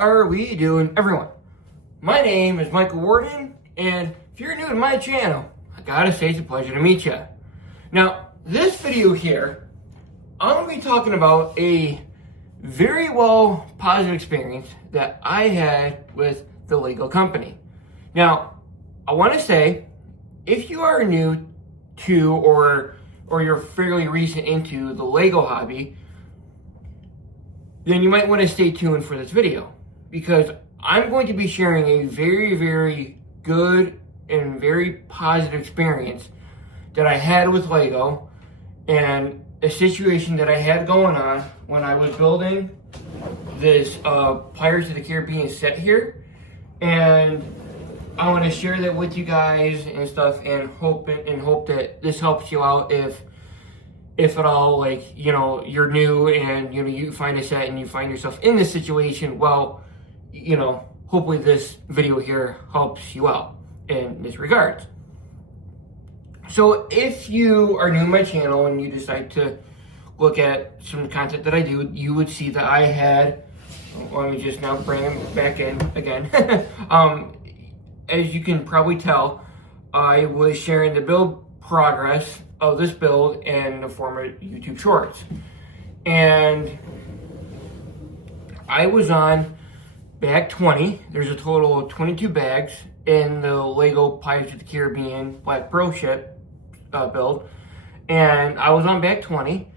are we doing, everyone? My name is Michael Warden, and if you're new to my channel, I gotta say it's a pleasure to meet you. Now, this video here, I'm gonna be talking about a very positive experience that I had with the Lego company. Now, I want to say, if you are new to or you're fairly recent into the Lego hobby, then you might want to stay tuned for this video, because I'm going to be sharing a very good and very positive experience that I had with Lego, and a situation that I had going on when I was building this Pirates of the Caribbean set here. And I want to share that with you guys and stuff, and hope that this helps you out if at all, like, you know, you're new and, you know, you find a set and you find yourself in this situation. Well, you know, hopefully this video here helps you out in this regards. So if you are new to my channel and you decide to look at some content that I do, you would see that I had, let me just now bring him back in again. As you can probably tell, I was sharing the build progress of this build in the form of YouTube Shorts. And I was on bag 20. There's a total of 22 bags in the Lego Pirates of the Caribbean Black Pearl ship build. And I was on bag 20.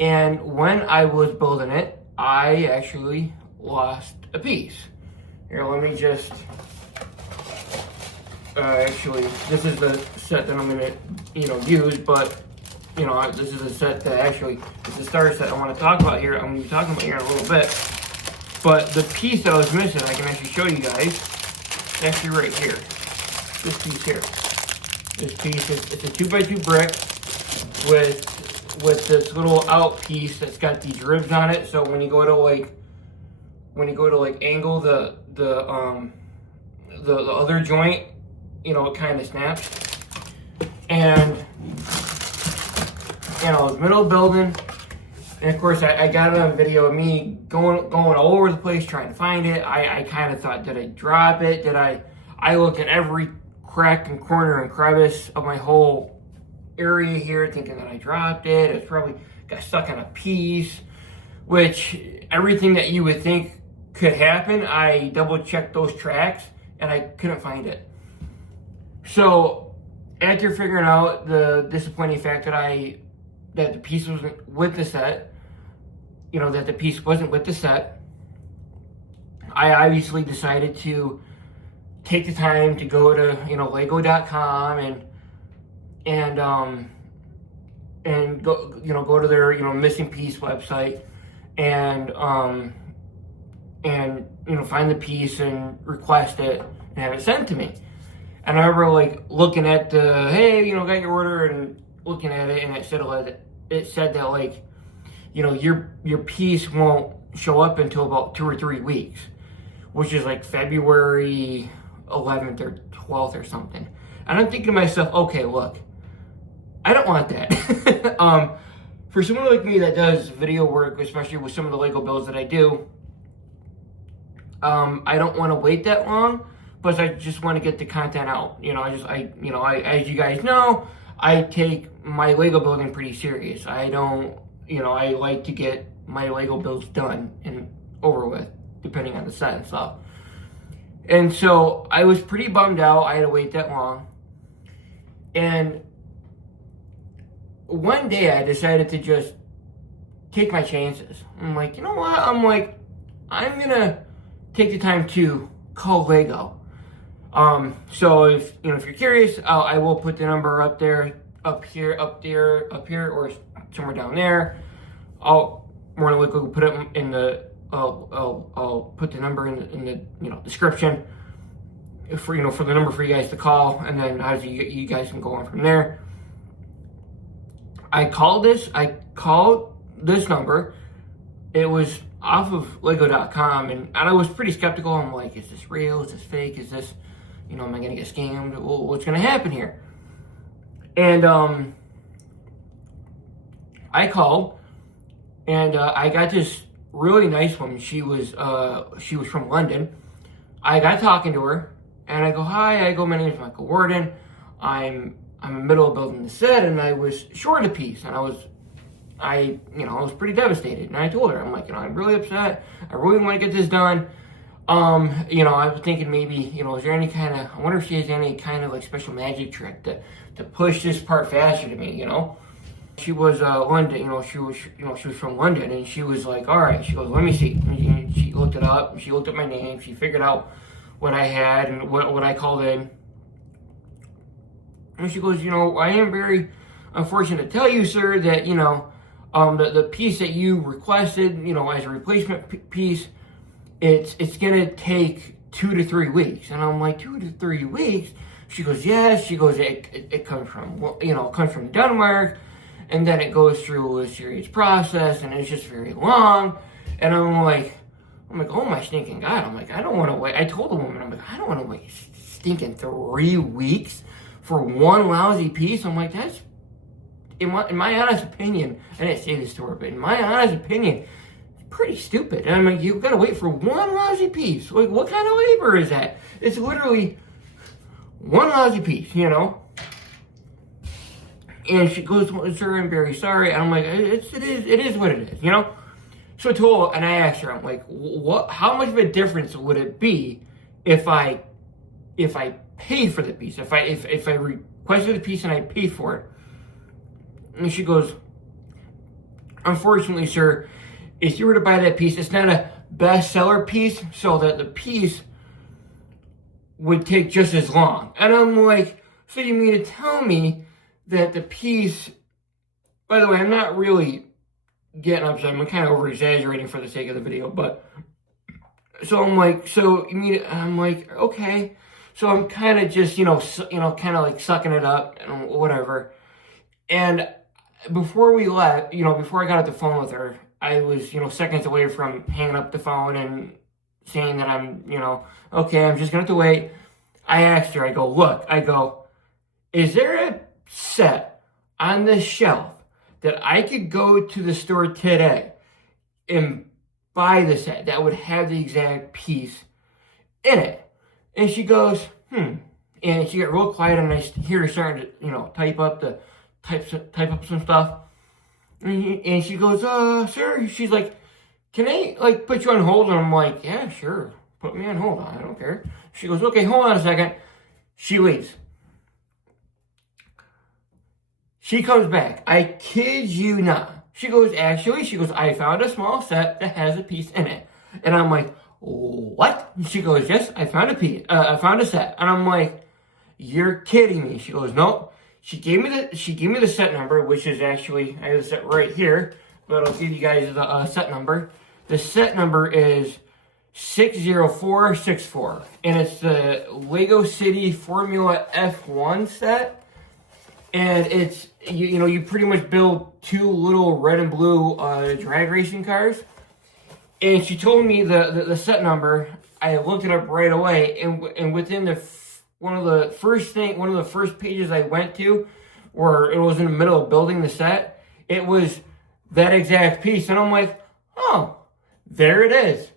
And when I was building it, I actually lost a piece. Here, let me just... actually, this is the set that I'm gonna, you know, use, but, you know, this is a set that actually is the starter set I want to talk about here. I'm gonna be talking about here in a little bit. But the piece that I was missing, I can actually show you guys. It's actually right here. This piece here. This piece is, it's a 2x2 brick with this little out piece that's got these ribs on it. So when you go to angle the other joint, you know, it kind of snaps. And, you know, I was middle of building, and of course I got it on video of me going all over the place trying to find it. I kind of thought, did I drop it? Did I looked at every crack and corner and crevice of my whole area here, thinking that I dropped it. It probably got stuck on a piece, which everything that you would think could happen, I double checked those tracks and I couldn't find it. So after figuring out the disappointing fact that the piece wasn't with the set, you know, that the piece wasn't with the set, I obviously decided to take the time to go to, you know, lego.com and go, you know, go to their, you know, missing piece website and you know, find the piece and request it and have it sent to me. And I remember, like, looking at the, hey, you know, got your order, and looking at it, and it said that, like, you know, your piece won't show up until about 2 or 3 weeks, which is like February 11th or 12th or something. And I'm thinking to myself, okay, look, I don't want that. For someone like me that does video work, especially with some of the Lego builds that I do, I don't want to wait that long. Plus, I just want to get the content out. You know, as you guys know, I take my Lego building pretty serious. I don't, you know, I like to get my Lego builds done and over with, depending on the set and stuff. And so I was pretty bummed out. I had to wait that long. And one day I decided to just take my chances. I'm like, you know what? I'm gonna take the time to call Lego. So if you're curious, I will put the number up there, up here, or somewhere down there. I'll more than likely put it in the, I'll put the number in the you know, description for, you know, for the number for you guys to call, and then as you guys can go on from there. I called this number. It was off of lego.com, and I was pretty skeptical. I'm like, is this real? Is this fake? Is this, you know, am I gonna get scammed? What's gonna happen here? And I called, and I got this really nice woman. She was from London. I got talking to her, and I go, "Hi," I go, "My name is Michael Worden. I'm in the middle of building the set, and I was short a piece, and I was pretty devastated." And I told her, I'm like, I'm really upset. I really want to get this done. I was thinking maybe, is there any kind of, I wonder if she has any kind of like special magic trick to push this part faster to me, She was London, she was from London, and she was like, all right, she goes, let me see. And she looked it up, and she looked at my name, she figured out what I had and what I called in. And she goes, I am very unfortunate to tell you, sir, that, the piece that you requested, as a replacement piece, it's gonna take 2 to 3 weeks. And I'm like, 2 to 3 weeks? She goes, yes. She goes, it comes from, comes from Denmark, and then it goes through a serious process, and it's just very long. And I'm like, oh my stinking God. I'm like, I don't want to wait. I told the woman, I'm like, I don't want to wait stinking 3 weeks for one lousy piece. I'm like, that's, in my honest opinion, I didn't say this to her, but in my honest opinion, it's pretty stupid. And I'm like, you've got to wait for one lousy piece. Like, what kind of labor is that? It's literally one lousy piece, And she goes, sir, I'm very sorry. And I'm like, it is what it is, So and I asked her, I'm like, how much of a difference would it be if I pay for the piece? If I requested the piece and I pay for it? And she goes, unfortunately, sir, if you were to buy that piece, it's not a bestseller piece, so that the piece would take just as long. And I'm like, so you mean to tell me that the piece, by the way, I'm not really getting upset, I'm kind of over exaggerating for the sake of the video, but so I'm like, so you mean, I'm like, okay. So I'm kind of just, kind of like sucking it up and whatever. And before we left, before I got off the phone with her, I was, seconds away from hanging up the phone and saying that I'm, okay, I'm just going to have to wait. I asked her, I go, look, is there a set on this shelf that I could go to the store today and buy the set that would have the exact piece in it? And she goes, And she got real quiet, and I hear her starting to, type up some stuff. And she goes, sir, she's like, can I, put you on hold? And I'm like, yeah, sure. Put me on hold. I don't care. She goes, okay, hold on a second. She leaves. She comes back. I kid you not. She goes, I found a small set that has a piece in it. And I'm like, what? And she goes, yes, I found a piece. I found a set. And I'm like, you're kidding me. She goes, nope. She gave me the set number, which is actually, I have the set right here, but I'll give you guys the set number. The set number is 60464, and it's the Lego City Formula F1 set. And it's, you pretty much build 2 little red and blue drag racing cars. And she told me the set number. I looked it up right away, and within one of the first pages I went to, where it was in the middle of building the set, it was that exact piece. And I'm like, oh, there it is.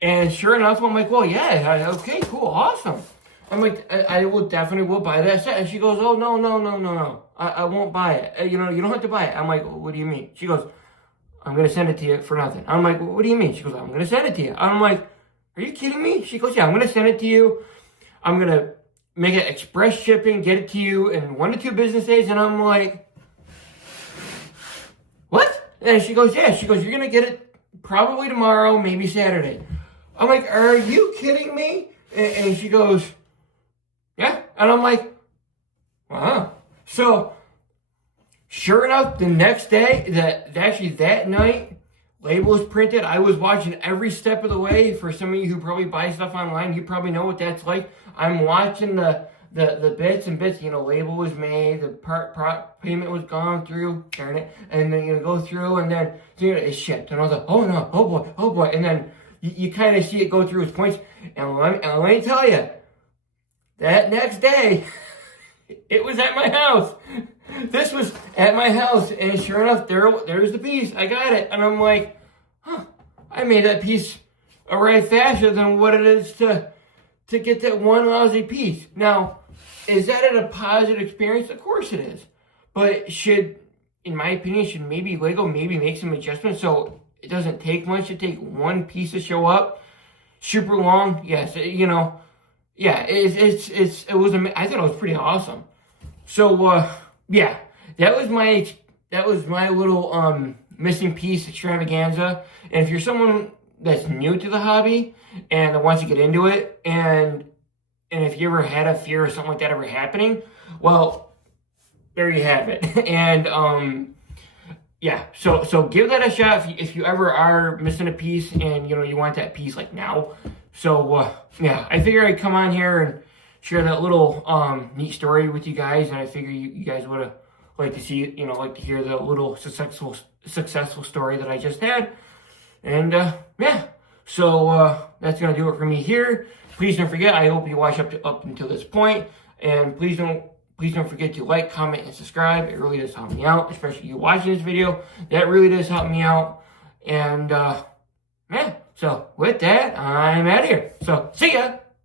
And sure enough, I'm like, well, yeah, okay, cool, awesome. I'm like, I definitely will buy that set. And she goes, oh, no. I won't buy it. You don't have to buy it. I'm like, what do you mean? She goes, I'm going to send it to you for nothing. I'm like, what do you mean? She goes, I'm going to send it to you. I'm like, are you kidding me? She goes, yeah, I'm going to send it to you. I'm going to make it express shipping, get it to you in 1 to 2 business days. And I'm like, what? And she goes, yeah. She goes, you're going to get it probably tomorrow, maybe Saturday. I'm like, are you kidding me? And she goes, yeah. And I'm like, wow. So, sure enough, the next day, that night, label was printed. I was watching every step of the way. For some of you who probably buy stuff online, you probably know what that's like. I'm watching the bits and bits. Label was made, the part payment was gone through, darn it, and then go through, and then it's shipped. And I was like, oh no, oh boy, and then you kind of see it go through its points. And let me tell you, that next day, it was at my house. This was at my house, and sure enough, there's the piece. I got it, and I'm like, huh. I made that piece arrive faster than what it is to get that one lousy piece. Now, is that a positive experience? Of course it is. But in my opinion, should maybe Lego maybe make some adjustments so it doesn't take much to take one piece to show up? Super long, yes. Yeah, it was. I thought it was pretty awesome. So yeah, that was my little missing piece extravaganza. And if you're someone that's new to the hobby and wants to get into it, and if you ever had a fear of something like that ever happening, well, there you have it. And yeah, so give that a shot if you ever are missing a piece and you want that piece like now. So yeah, I figured I'd come on here and share that little neat story with you guys, and I figure you guys would have liked to see, like to hear the little successful story that I just had. And yeah, so that's gonna do it for me here. Please don't forget, I hope you watched up until this point, and please don't forget to like, comment, and subscribe. It really does help me out, especially you watching this video. That really does help me out. And yeah, so with that, I'm out of here. So see ya.